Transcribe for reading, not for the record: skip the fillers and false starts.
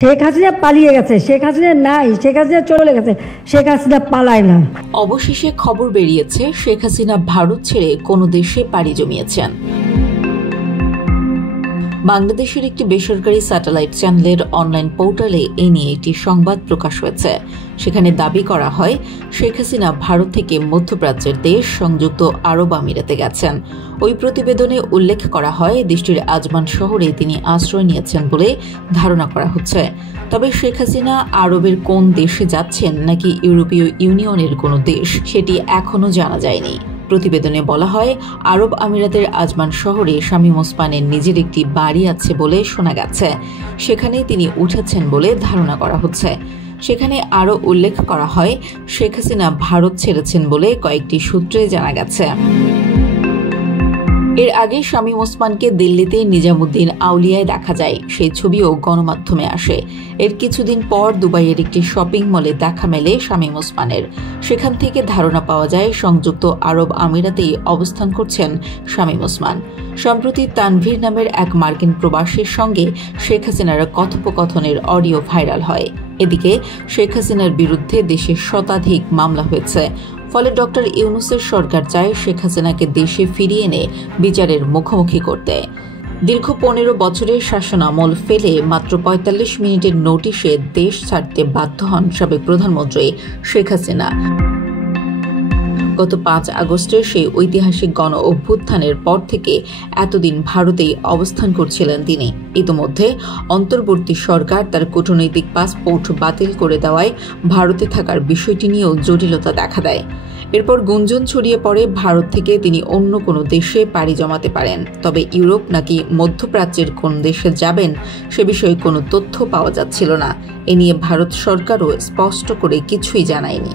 শেখ হাসিনা পালিয়ে গেছে, শেখ হাসিনা নাই, শেখ হাসিনা চলে গেছে, শেখ হাসিনা পালায় না। অবশেষে খবর বেরিয়েছে শেখ হাসিনা ভারত ছেড়ে কোনো দেশে পাড়ি জমিয়েছেন। বাংলাদেশের একটি বেসরকারি স্যাটেলাইট চ্যানেলের অনলাইন পোর্টালে এ নিয়ে একটি সংবাদ প্রকাশ হয়েছে। সেখানে দাবি করা হয় শেখ হাসিনা ভারত থেকে মধ্যপ্রাচ্যের দেশ সংযুক্ত আরব আমিরাতে গেছেন। ওই প্রতিবেদনে উল্লেখ করা হয় দেশটির আজমান শহরে তিনি আশ্রয় নিয়েছেন বলে ধারণা করা হচ্ছে। তবে শেখ হাসিনা আরবের কোন দেশে যাচ্ছেন নাকি ইউরোপীয় ইউনিয়নের কোনো দেশ সেটি এখনও জানা যায়নি। প্রতিবেদনে বলা হয় আরব আমিরাতের আজমান শহরে শামীম ওসমানের নিজের একটি বাড়ি আছে বলে শোনা গেছে। সেখানেই তিনি উঠেছেন বলে ধারণা করা হচ্ছে। সেখানে আরও উল্লেখ করা হয় শেখ হাসিনা ভারত ছেড়েছেন বলে কয়েকটি সূত্রে জানা গেছে। এর আগে শামীম ওসমানকে দিল্লিতে নিজামুদ্দিন আউলিয়ায় দেখা যায়, সেই ছবিও গণমাধ্যমে আসে। এর কিছুদিন পর দুবাইয়ের একটি শপিং মলে দেখা মেলে শামীম ওসমানের। সেখান থেকে ধারণা পাওয়া যায় সংযুক্ত আরব আমিরাতেই অবস্থান করছেন শামীম ওসমান। সম্প্রতি তানভীর নামের এক মার্কিন প্রবাসীর সঙ্গে শেখ হাসিনার কথোপকথনের অডিও ভাইরাল হয়। এদিকে শেখ হাসিনার বিরুদ্ধে দেশে শতাধিক মামলা হয়েছে। ফলে ডক্টর ইউনূসের সরকার চায় শেখ হাসিনাকে দেশে ফিরিয়ে এনে বিচারের মুখোমুখি করতে। দীর্ঘ 15 বছরের শাসনামল ফেলে মাত্র 45 মিনিটের নোটিশে দেশ ছাড়তে বাধ্য হন সাবেক প্রধানমন্ত্রী শেখ হাসিনা। গত 5 আগস্টের সেই ঐতিহাসিক গণ অভ্যুত্থানের পর থেকে এতদিন ভারতেই অবস্থান করছিলেন তিনি। ইতোমধ্যে অন্তর্বর্তী সরকার তার কূটনৈতিক পাসপোর্ট বাতিল করে দেওয়ায় ভারতে থাকার বিষয়টি নিয়েও জটিলতা দেখা দেয়। এরপর গুঞ্জন ছড়িয়ে পড়ে ভারত থেকে তিনি অন্য কোনো দেশে পাড়ি জমাতে পারেন। তবে ইউরোপ নাকি মধ্যপ্রাচ্যের কোন দেশে যাবেন সে বিষয়ে কোনো তথ্য পাওয়া যাচ্ছিল না। এ নিয়ে ভারত সরকারও স্পষ্ট করে কিছুই জানায়নি।